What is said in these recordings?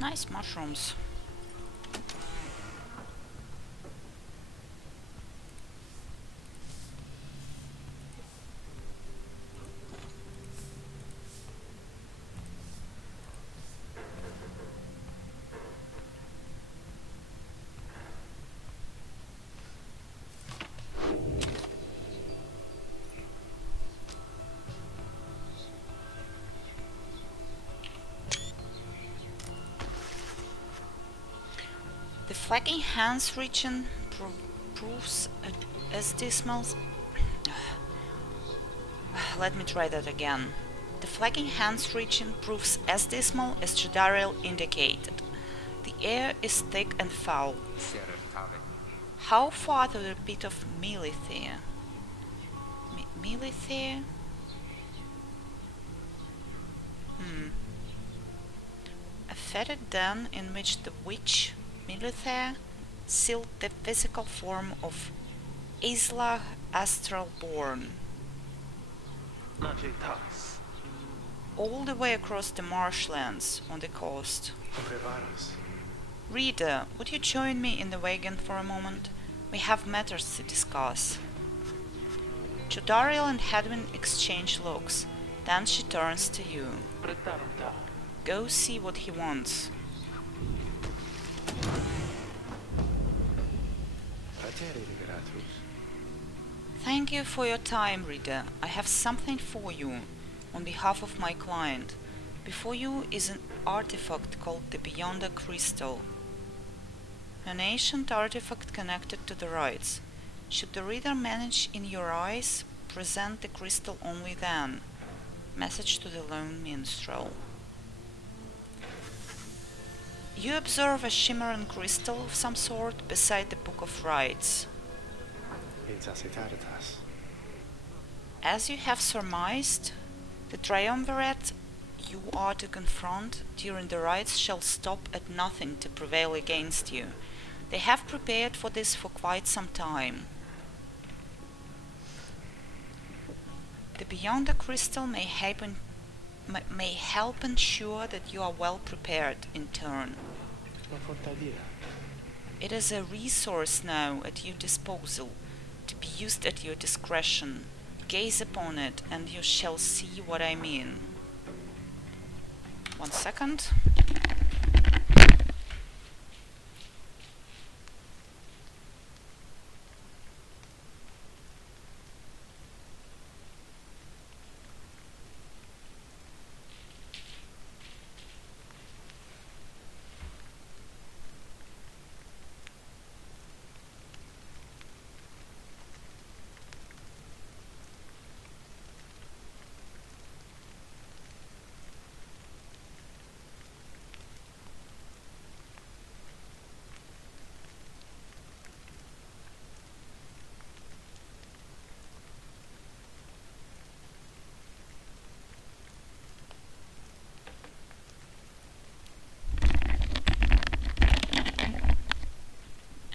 Nice mushrooms. The flagging hands region proves as dismal. Let me try that again. The flagging hands region proves as dismal as Jodariel indicated. The air is thick and foul. How far to the pit of Milithere? Milithere? A fetid den in which the witch Milithere sealed the physical form of Isla Astralborn. All the way across the marshlands on the coast. Reader, would you join me in the wagon for a moment? We have matters to discuss. Jodariel and Hedwin exchange looks. Then she turns to you. Go see what he wants. Thank you for your time, reader. I have something for you on behalf of my client. Before you is an artifact called the Beyonder Crystal. An ancient artifact connected to the rites. Should the reader manage in your eyes, present the crystal only then. Message to the lone minstrel. You observe a shimmering crystal of some sort beside the Book of Rites. As you have surmised, the triumvirate you are to confront during the rites shall stop at nothing to prevail against you. They have prepared for this for quite some time. The Beyonder Crystal may help ensure that you are well prepared in turn. It is a resource now at your disposal, to be used at your discretion. Gaze upon it, and you shall see what I mean. 1 second.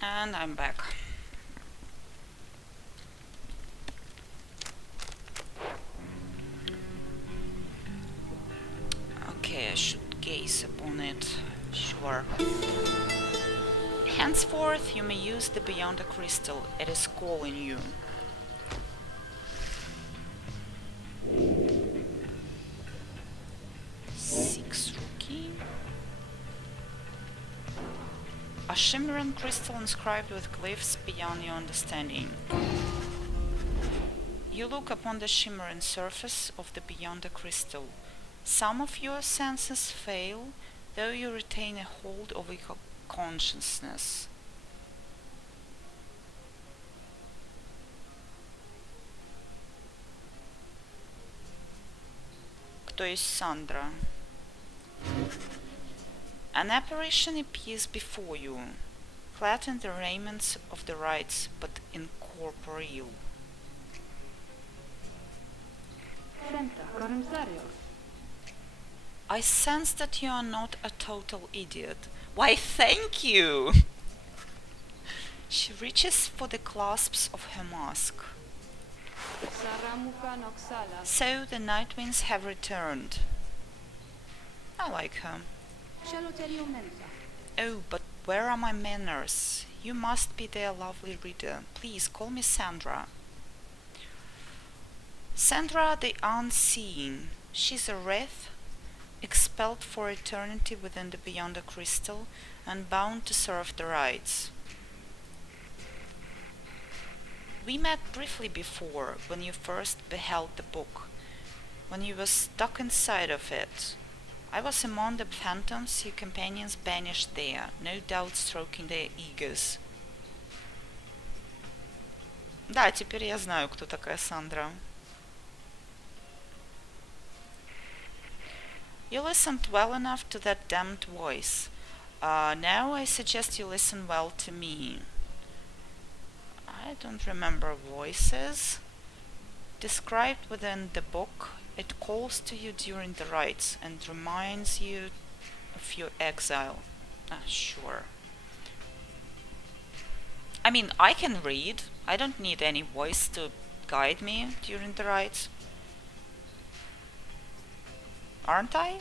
And I'm back. Okay, I should gaze upon it. Sure. Henceforth, you may use the Beyonder Crystal. It is calling you. A shimmering crystal inscribed with glyphs beyond your understanding. You look upon the shimmering surface of the Beyonder Crystal. Some of your senses fail, though you retain a hold over your consciousness. Кто есть Sandra? An apparition appears before you, clad in the raiments of the rites, but incorporeal. I sense that you are not a total idiot. Why, thank you! She reaches for the clasps of her mask. So the night winds have returned. I like her. Shall I tell you Mensa? Oh, but where are my manners? You must be there, lovely reader. Please call me Sandra. Sandra the Unseen. She's a wraith, expelled for eternity within the Beyond the Crystal, and bound to serve the rites. We met briefly before, when you first beheld the book, when you were stuck inside of it. I was among the phantoms your companions banished there, no doubt stroking their egos. Да, теперь я знаю, кто такая Сандра. You listened well enough to that damned voice. Now I suggest you listen well to me. I don't remember voices. Described within the book, it calls to you during the rites and reminds you of your exile. Sure. I mean, I can read. I don't need any voice to guide me during the rites. Aren't I?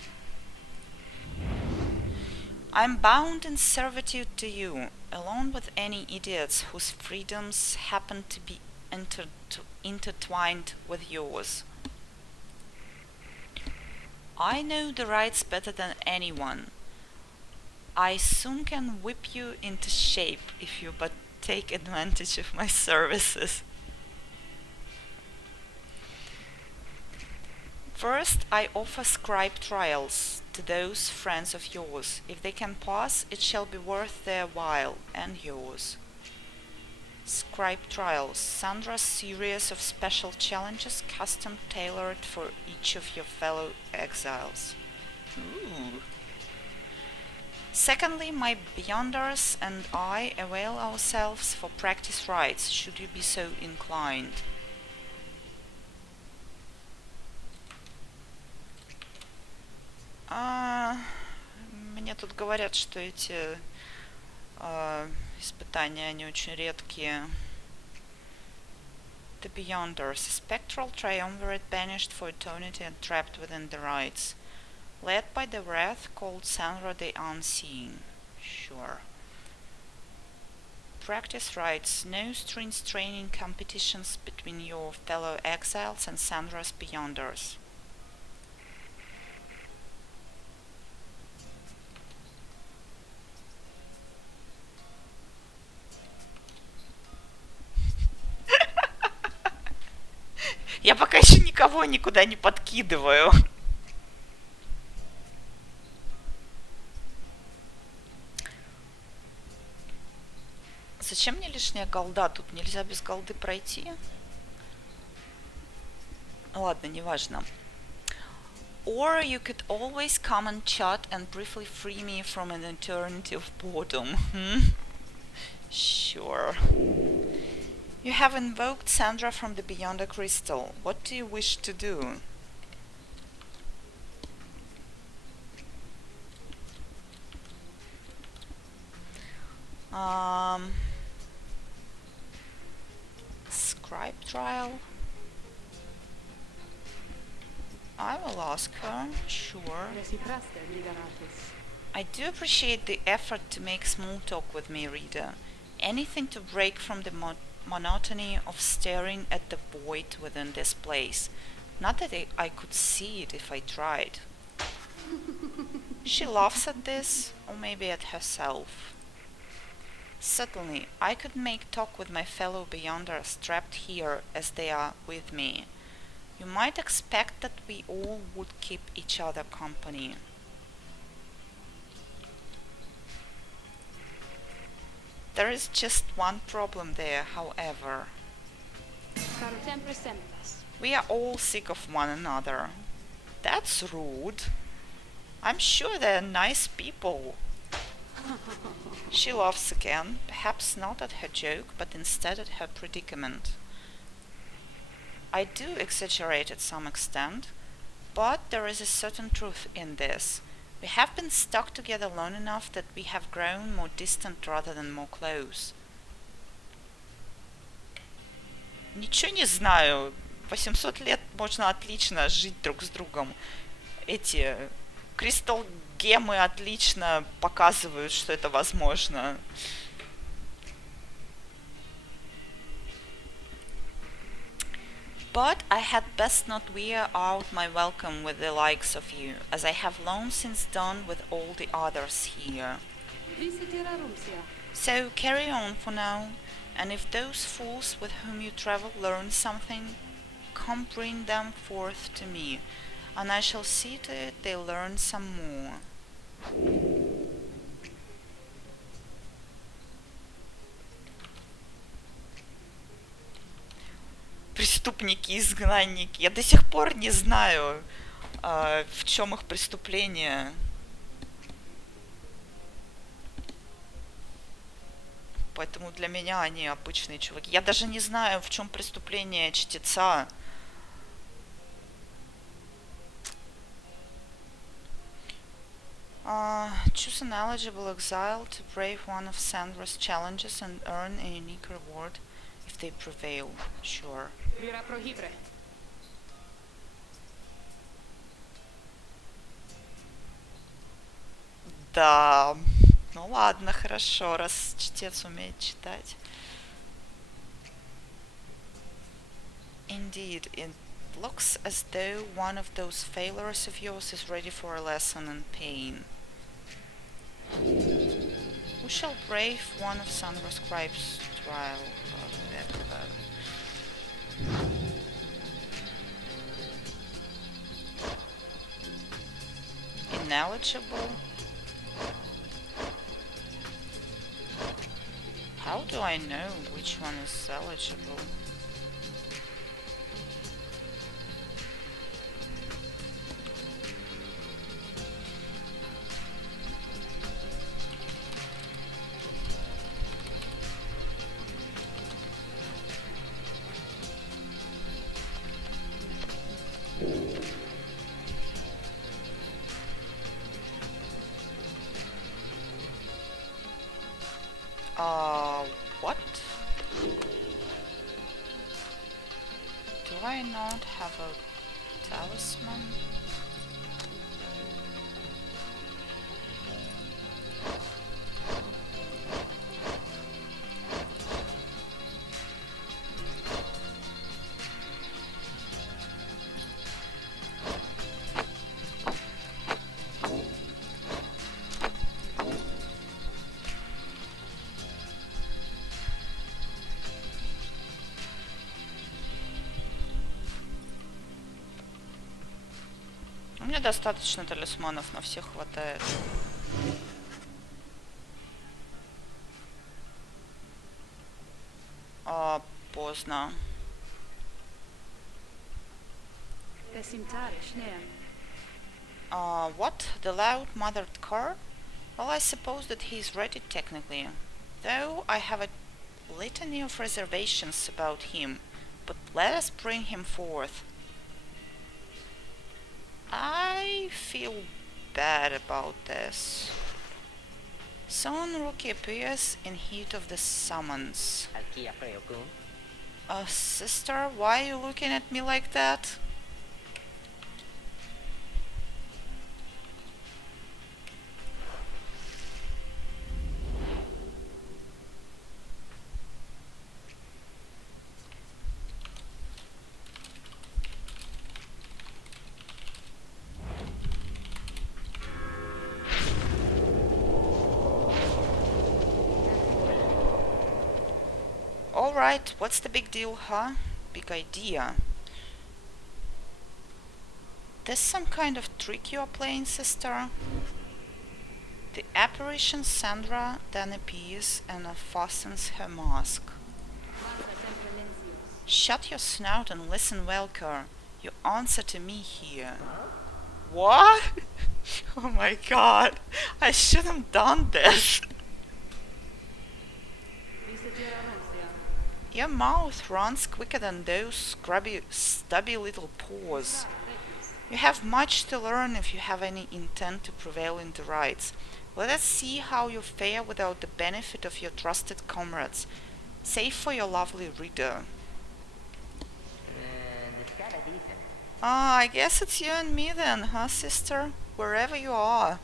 I'm bound in servitude to you, along with any idiots whose freedoms happen to be intertwined with yours. I know the rights better than anyone. I soon can whip you into shape if you but take advantage of my services. First, I offer scribe trials to those friends of yours. If they can pass, it shall be worth their while and yours. Scribe trials, Sandra's series of special challenges custom tailored for each of your fellow exiles. Ooh. Secondly, my Beyonders and I avail ourselves for practice rites, should you be so inclined. Мне тут говорят, что эти испытания, они очень редкие. The Beyonders, a spectral triumvirate banished for eternity and trapped within the rites, led by the wrath called Sandra the Unseen. Sure. Practice rites, no strings training competitions between your fellow exiles and Sandra's Beyonders. Я пока еще никого никуда не подкидываю. Зачем мне лишняя голда? Тут нельзя без голды пройти. Ладно, неважно. Or you could always come and chat and briefly free me from an eternity of boredom. Sure. You have invoked Sandra from the Beyond the Crystal. What do you wish to do? Scribe trial? I will ask her, sure. I do appreciate the effort to make small talk with me, reader. Anything to break from the monotony of staring at the void within this place. Not that I could see it if I tried. She laughs at this, or maybe at herself. Certainly, I could make talk with my fellow Beyonders trapped here as they are with me. You might expect that we all would keep each other company. There is just one problem there, however. We are all sick of one another. That's rude. I'm sure they're nice people. She laughs again, perhaps not at her joke, but instead at her predicament. I do exaggerate at some extent, but there is a certain truth in this. We have been stuck together long enough that we have grown more distant rather than more close. Ничего не знаю. 800 лет можно отлично жить друг с другом. Кристалл гемы отлично показывают, что это возможно. But I had best not wear out my welcome with the likes of you, as I have long since done with all the others here. So carry on for now, and if those fools with whom you travel learn something, come bring them forth to me, and I shall see to it they learn some more. Преступники-изгнанники. Я до сих пор не знаю, в чем их преступление. Поэтому для меня они обычные чуваки. Я даже не знаю, в чем преступление чтеца. Choose an eligible exile to brave one of Sandra's challenges and earn a unique reward if they prevail. Sure. Да. Ну ладно, хорошо, раз чтец умеет читать. Indeed, it looks as though one of those failures of yours is ready for a lesson in pain. Who shall brave one of Sandra's scribes' trial? Ineligible? How do I know which one is eligible? What? Do I not have a talisman? У меня достаточно талисманов, на всех хватает. Поздно. What? The loud-mouthed cur? Well, I suppose that he is ready technically. Though I have a litany of reservations about him. But let us bring him forth. I feel bad about this. Someone rookie appears in heat of the summons. Sister, why are you looking at me like that? Alright, what's the big deal, huh? Big idea. This some kind of trick you are playing, sister? The apparition Sandra then appears and fastens her mask. Shut your snout and listen well, Cur. You answer to me here. What? Oh my god, I shouldn't have done this. Your mouth runs quicker than those scrubby, stubby little paws. You have much to learn if you have any intent to prevail in the rites. Let us see how you fare without the benefit of your trusted comrades, save for your lovely reader. I guess it's you and me then, huh, sister? wherever you are.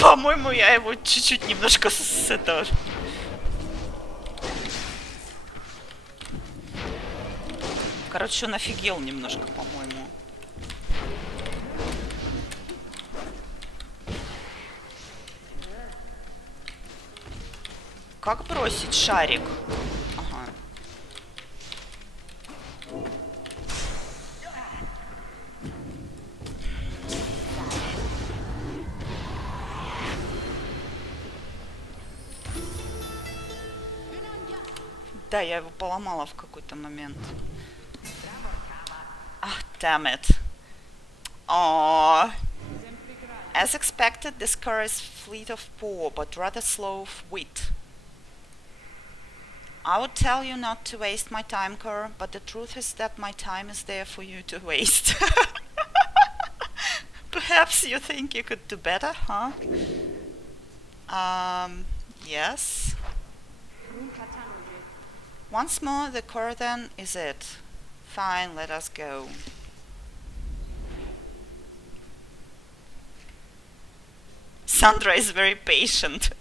По-моему, я его чуть-чуть немножко с этого... Короче, он офигел немножко, по-моему. Как бросить шарик? Ага. Да, я его поломала в какой-то момент. Ah, damn it. Aww. As expected, this car is fleet of paw, but rather slow of wit. I would tell you not to waste my time, Cur, but the truth is that my time is there for you to waste. Perhaps you think you could do better, huh? Yes. Once more, the Cur then is it. Fine, let us go. Sandra is very patient.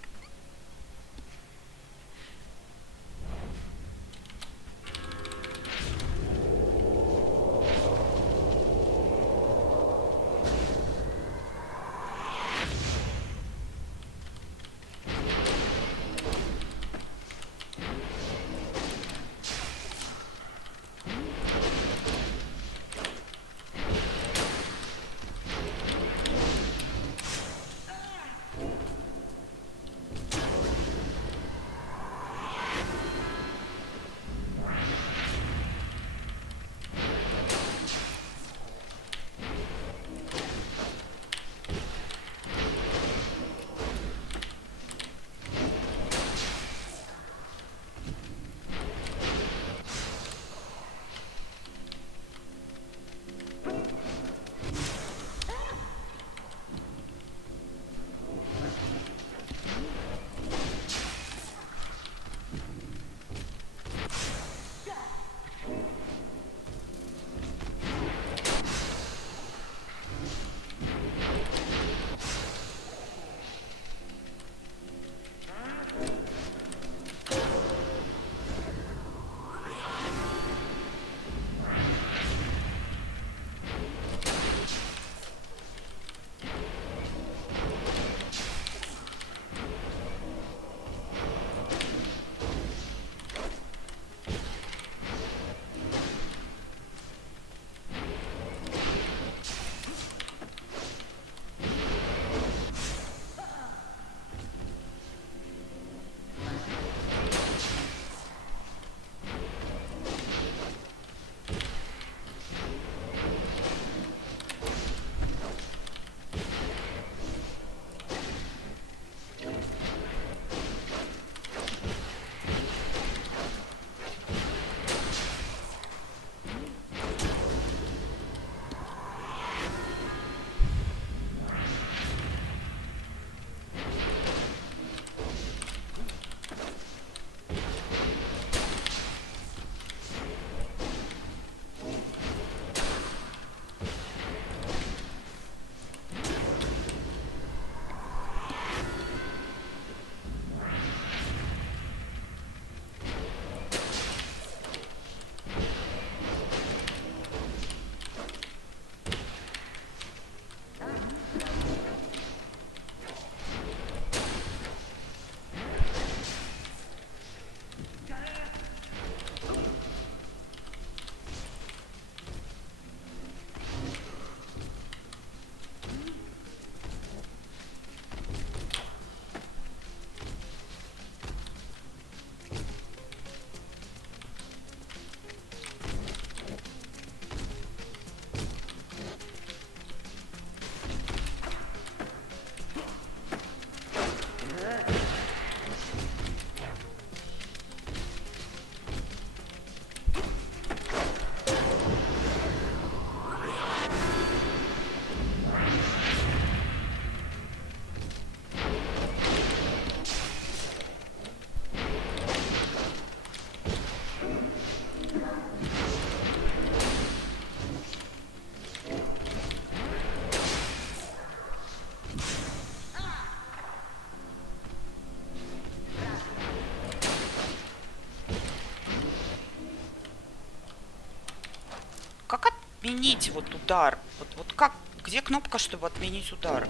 отменить вот удар? Вот как? Где кнопка, чтобы отменить удар?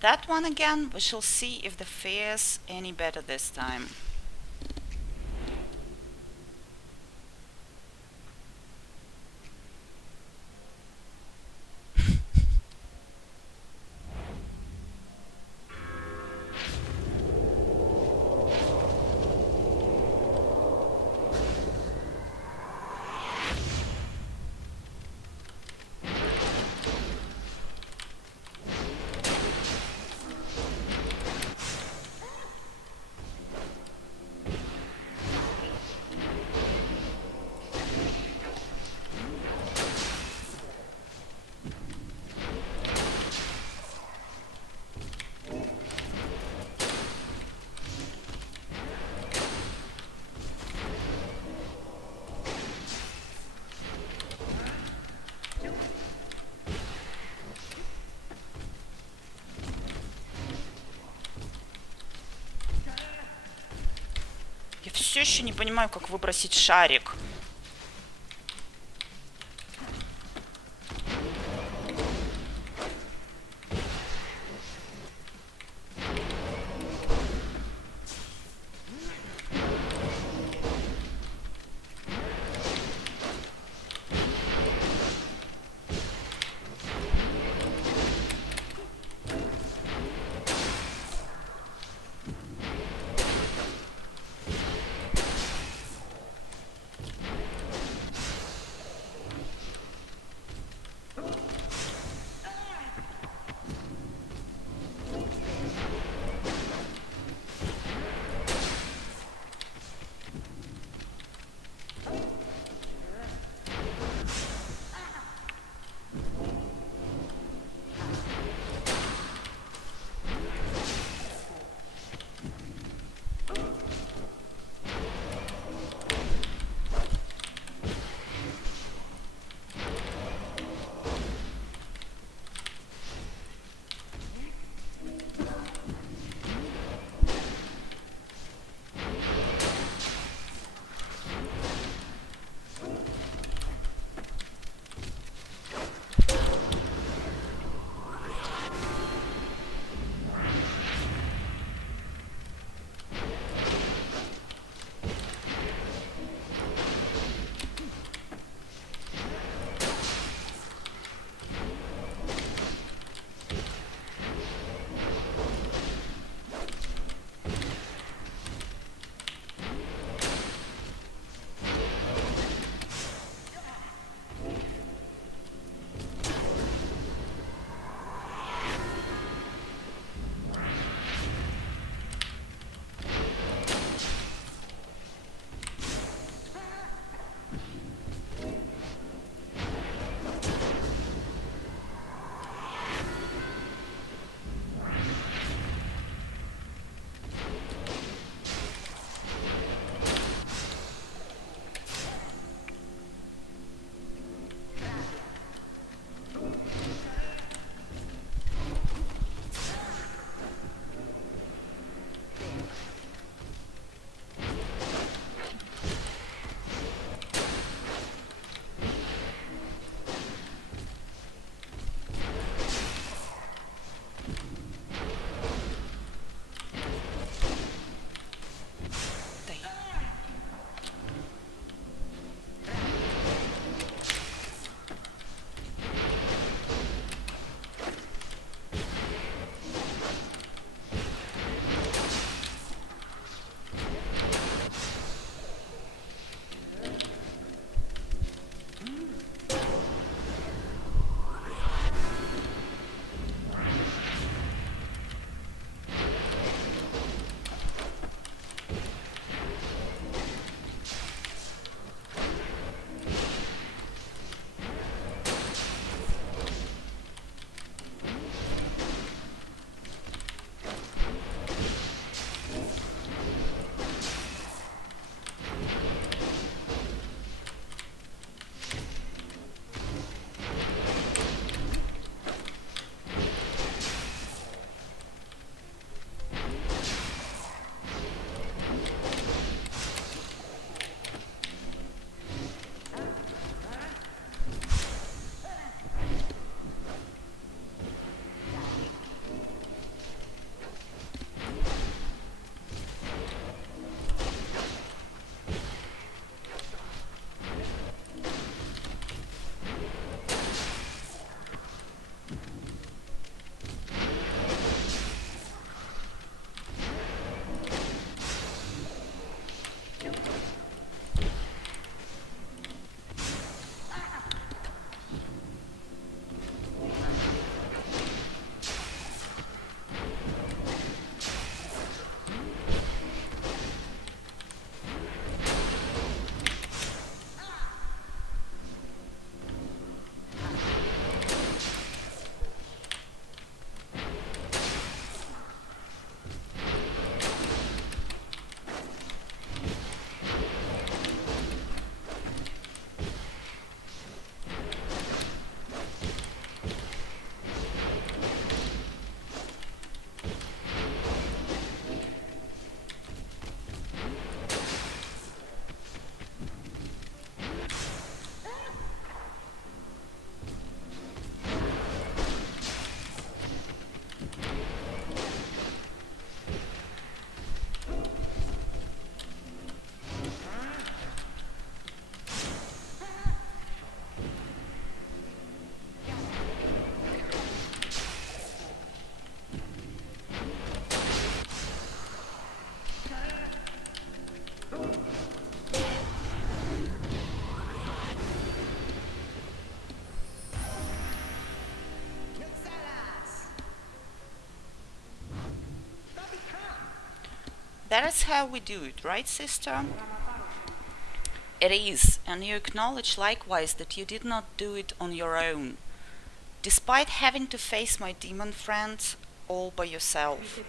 That one again? We shall see if the fare's any better this time. Я все еще не понимаю, как выбросить шарик. That is how we do it, right, sister? It is, and you acknowledge likewise that you did not do it on your own, despite having to face my demon friends all by yourself.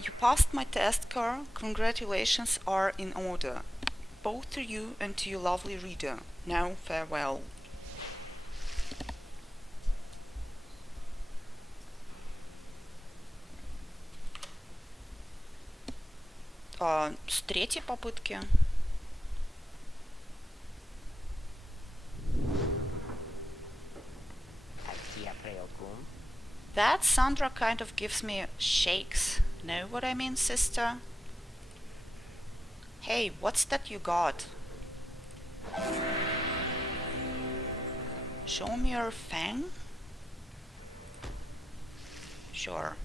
You passed my test, Carl. Congratulations are in order, both to you and to your lovely reader. Now, farewell. С третьей попытки. That Sandra kind of gives me shakes. Know what I mean, sister? Hey, what's that you got? Show me your fang? Sure.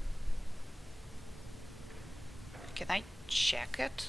Can I check it?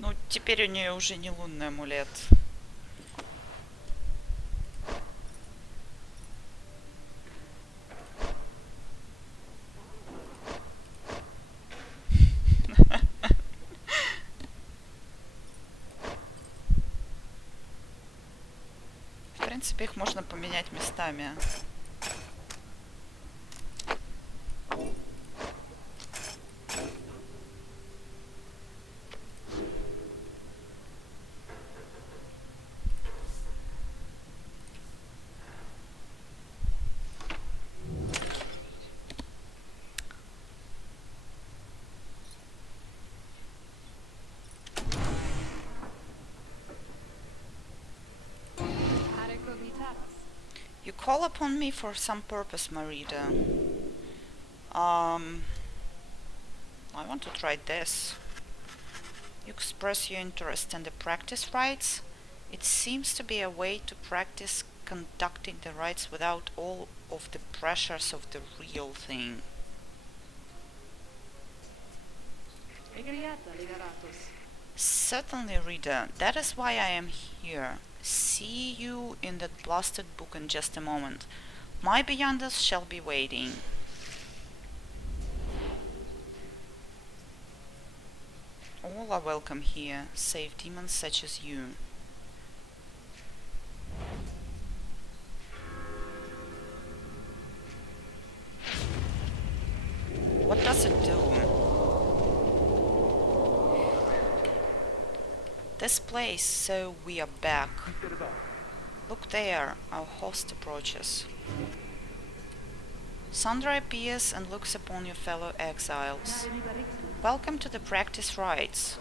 Ну, теперь у нее уже не лунный амулет. принципе, их можно поменять местами. You call upon me for some purpose, Marita. I want to try this. You express your interest in the practice rites. It seems to be a way to practice conducting the rites without all of the pressures of the real thing. Certainly, reader. That is why I am here. See you in that blasted book in just a moment. My beyonders shall be waiting. All are welcome here, save demons such as you. What does it do? This place, so we are back. Look there, our host approaches. Sandra appears and looks upon your fellow exiles. Welcome to the practice rites.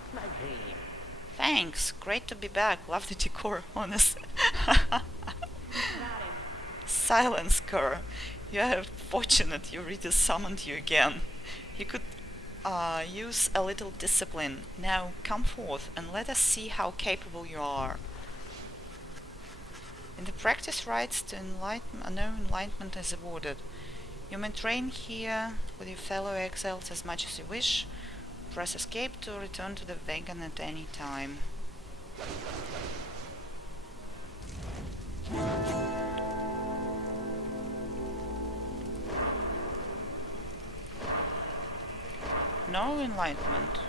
Thanks, great to be back. Love the decor, honest. Silence, Kerr. You are fortunate your reader summoned you again. You could use a little discipline. Now come forth and let us see how capable you are. In the practice rites, no enlightenment is awarded. You may train here with your fellow exiles as much as you wish. Press escape to return to the wagon at any time. No enlightenment.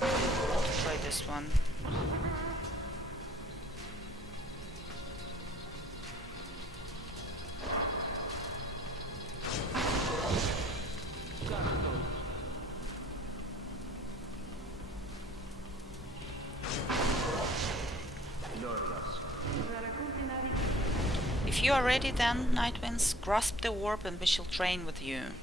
Let's try this one. If you are ready then, Nightwinds, grasp the orb and we shall train with you.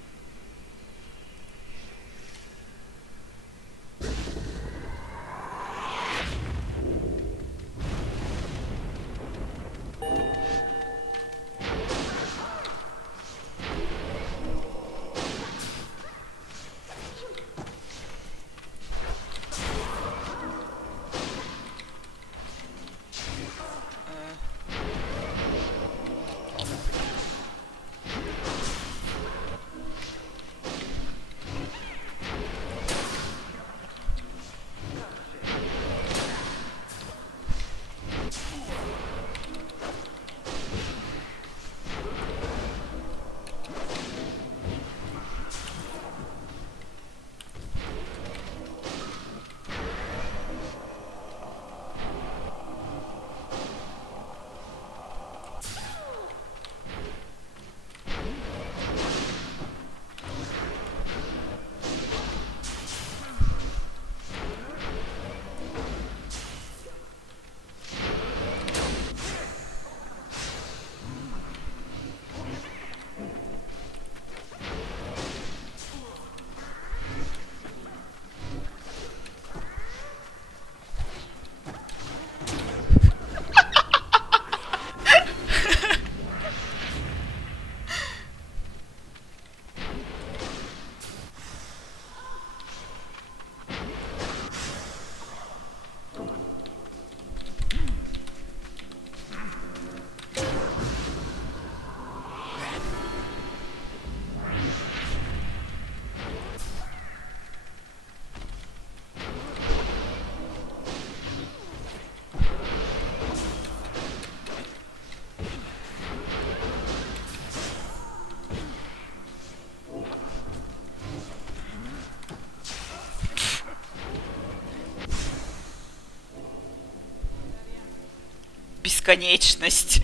бесконечность.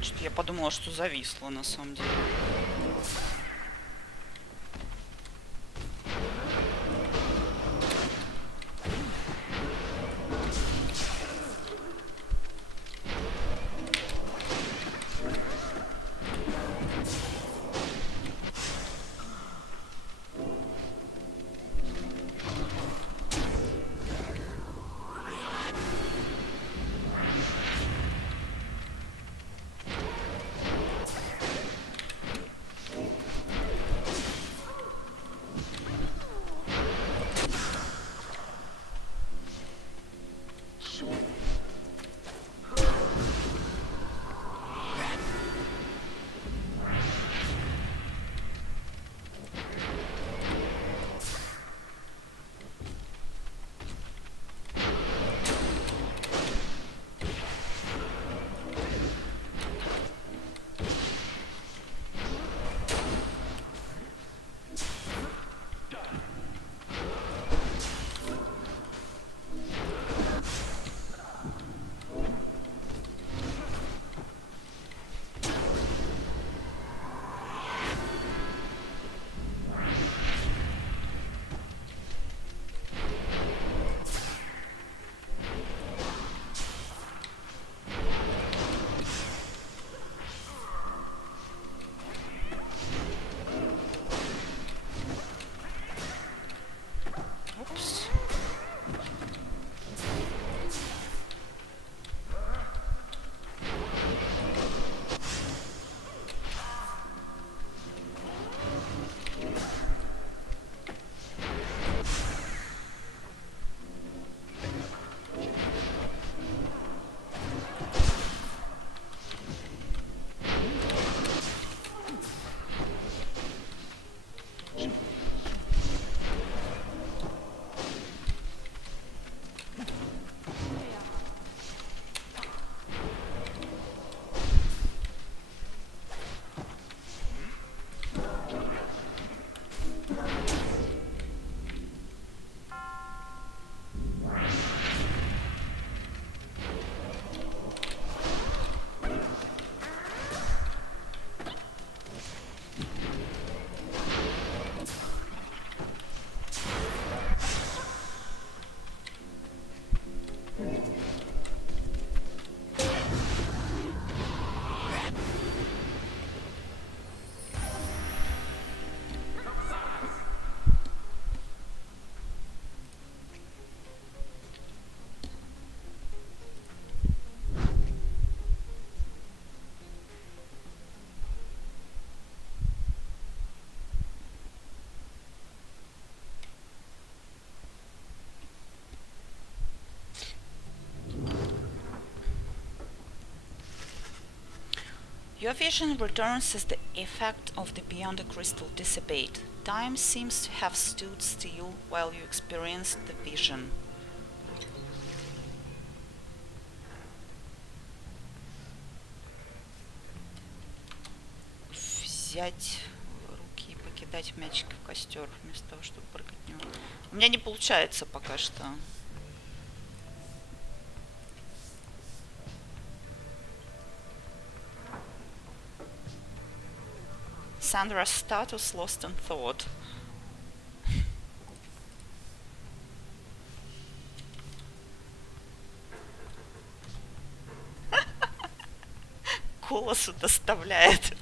Что-то я подумала, что зависла на самом деле. Упс. Your vision returns as the effect of the beyond the crystal dissipate. Time seems to have stood still while you experienced the vision. Взять руки и покидать мячик в костер, вместо того, чтобы прыгать в него. У меня не получается пока что. Sandra's status lost in thought. Голосу доставляет.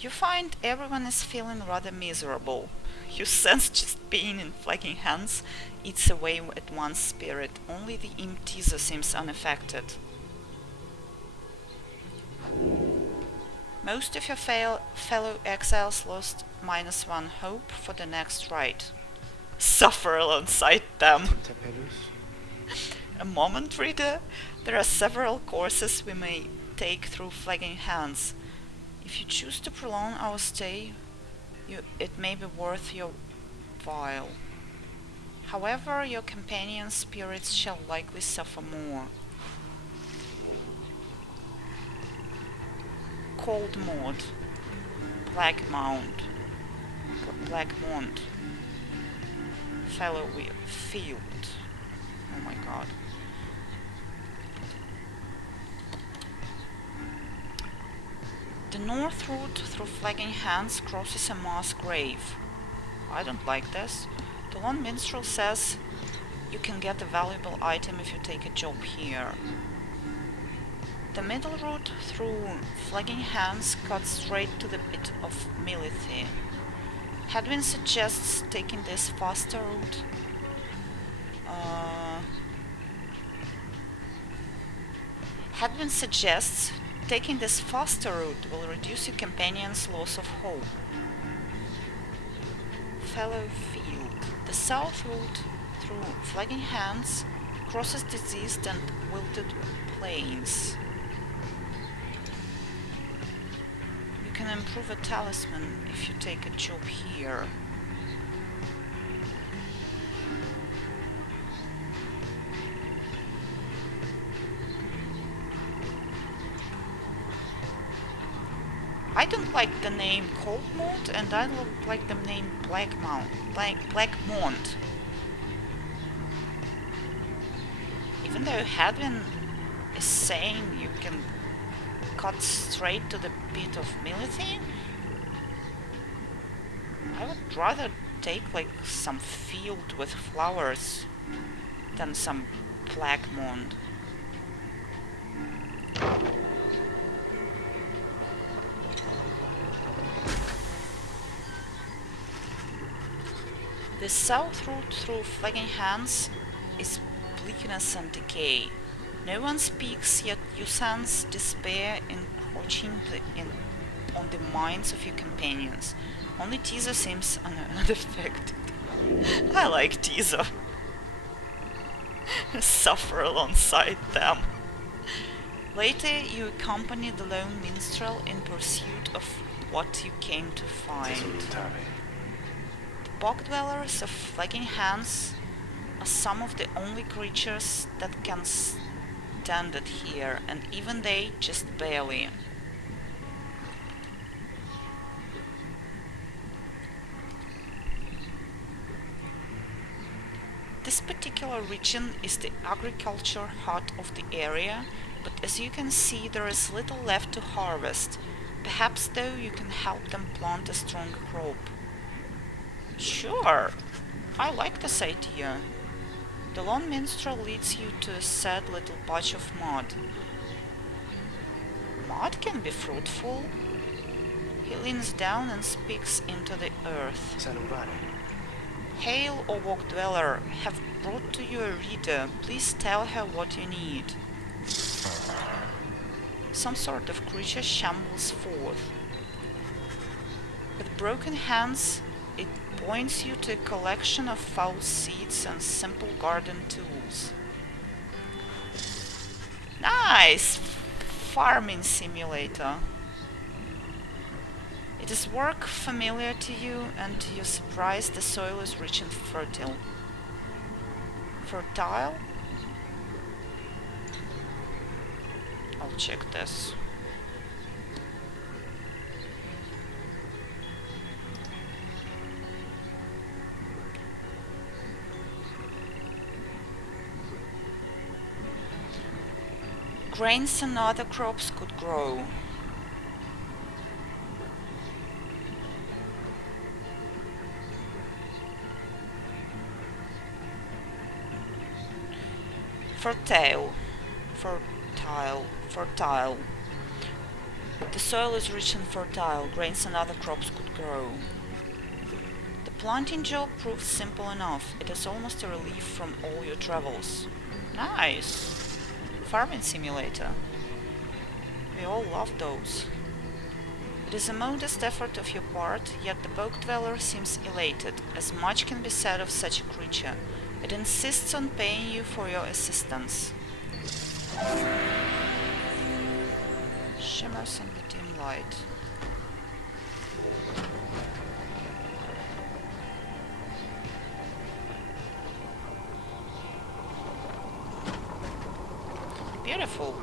You find everyone is feeling rather miserable. You sense just pain in flagging hands eats away at one's spirit. Only the imp teaser seems unaffected. Most of your fellow exiles lost -1 hope for the next rite. Suffer alongside them. A moment, reader. There are several courses we may take through flagging hands. If you choose to prolong our stay, it may be worth your while. However, your companion spirits shall likely suffer more. Cold Mod, Black Mount, Black Mont, Fellow Field. Oh my god. The north route through Flagging Hands crosses a mass grave. I don't like this. The Lone Minstrel says you can get a valuable item if you take a job here. The middle route through Flagging Hands cuts straight to the pit of Milithy. Hadwin suggests taking this faster route. Hadwin suggests taking this faster route will reduce your companion's loss of hope. Fellow Field. The south route through Flagging Hands crosses diseased and wilted plains. You can improve a talisman if you take a job here. I don't like the name Cold Mont, and I don't like the name Black Mont. Even though Hadwin is saying you can cut straight to the pit of Milithy, I would rather take like some field with flowers than some Black Mont. The south route through Flagging Hands is bleakness and decay. No one speaks, yet you sense despair encroaching on the minds of your companions. Only Tizo seems unaffected. I like Tizo. Suffer alongside them. Later, you accompany the Lone Minstrel in pursuit of what you came to find. Bog dwellers of Flagging Hands are some of the only creatures that can stand it here, and even they just barely. This particular region is the agriculture heart of the area, but as you can see, there is little left to harvest. Perhaps though you can help them plant a strong crop. Sure, I like this idea. The Lone Minstrel leads you to a sad little patch of mud. Mud can be fruitful. He leans down and speaks into the earth. Hail, O Bog Dweller, have brought to you a reader. Please tell her what you need. Some sort of creature shambles forth. With broken hands, it points you to a collection of foul seeds and simple garden tools. Nice! Farming simulator. It is work familiar to you, and to your surprise the soil is rich and fertile. Fertile? I'll check this. Grains and other crops could grow. Fertile. The soil is rich and fertile. Grains and other crops could grow. The planting job proves simple enough. It is almost a relief from all your travels. Nice! Farming simulator. We all love those. It is a modest effort of your part, yet the Bog Dweller seems elated, as much can be said of such a creature. It insists on paying you for your assistance. Shimmers in the dim light. Beautiful.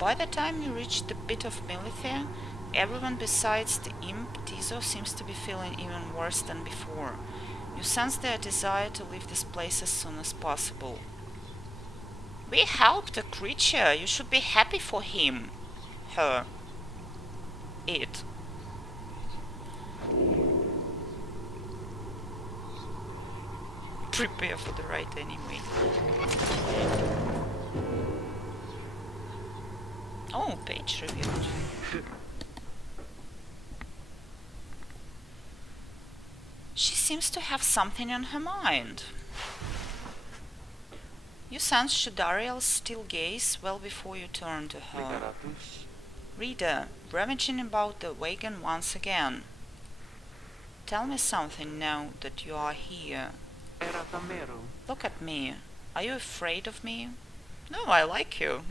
By the time you reach the pit of Milithae, everyone besides the imp Tizo seems to be feeling even worse than before. You sense their desire to leave this place as soon as possible. We helped a creature. You should be happy for him. Her. It. Prepare for the ride anyway. Oh, page reviewed. She seems to have something on her mind. You sense Shadariel's still gaze well before you turn to her. Reader, rummaging about the wagon once again. Tell me something now that you are here. Look at me. Are you afraid of me? No, I like you.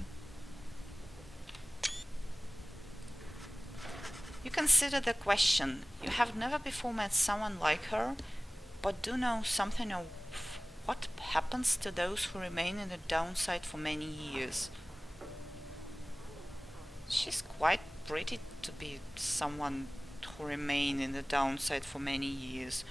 You consider the question. You have never before met someone like her, but do know something of what happens to those who remain in the downside for many years. She's quite pretty to be someone who remain in the downside for many years.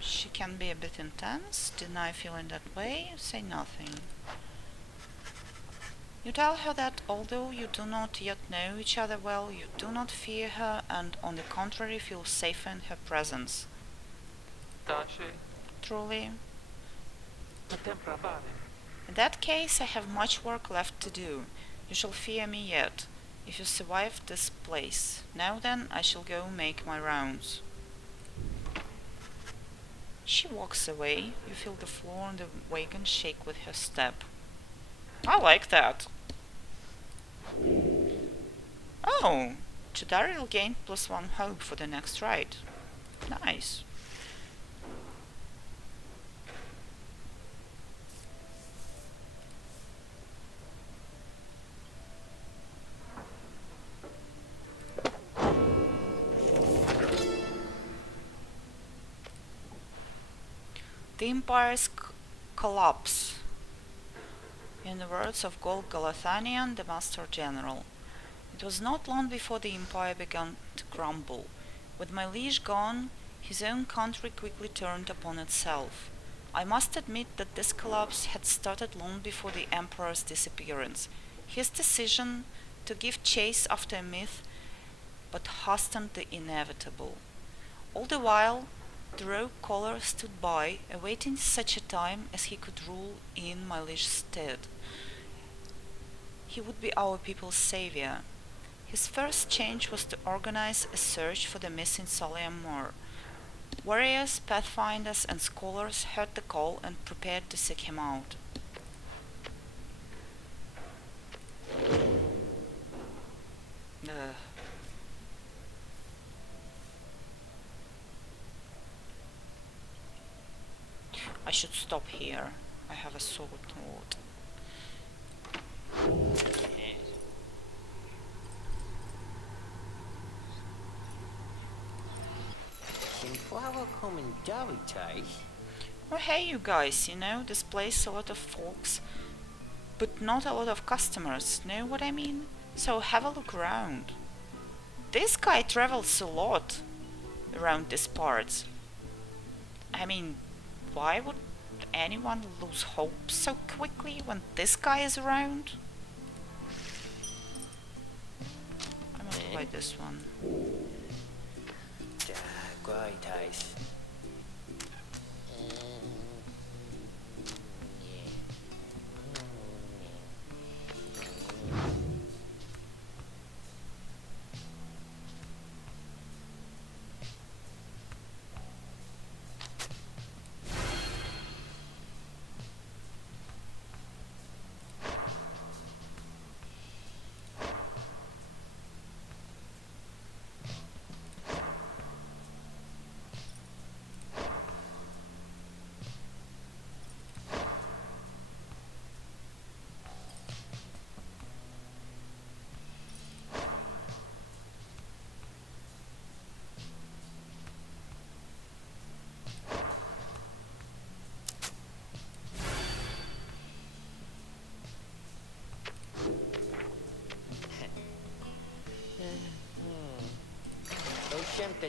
She can be a bit intense. Deny feeling that way. Say nothing. You tell her that although you do not yet know each other well, you do not fear her and on the contrary feel safer in her presence. Truly. In that case, I have much work left to do. You shall fear me yet, if you survive this place. Now then, I shall go make my rounds. She walks away. You feel the floor and the wagon shake with her step. I like that. Oh, Jadariel gained +1 hope for the next ride. Nice. The Empire's collapse. In the words of Gol Galathanian, the Master General. It was not long before the Empire began to crumble. With my liege gone, his own country quickly turned upon itself. I must admit that this collapse had started long before the Emperor's disappearance. His decision to give chase after a myth but hastened the inevitable. All the while, the rogue caller stood by, awaiting such a time as he could rule in my liege's stead. He would be our people's savior. His first change was to organize a search for the missing Soliam Moor. Warriors, pathfinders, and scholars heard the call and prepared to seek him out. I should stop here. I have a sword note. Oh hey you guys, you know, this place a lot of folks, but not a lot of customers, know what I mean? So have a look around. This guy travels a lot around these parts. I mean, why would anyone lose hope so quickly when this guy is around? I'm gonna buy this one.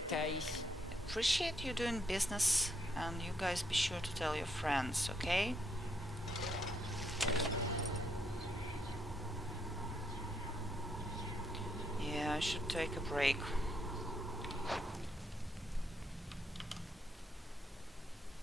details. Appreciate you doing business, and you guys be sure to tell your friends, okay? Yeah, I should take a break.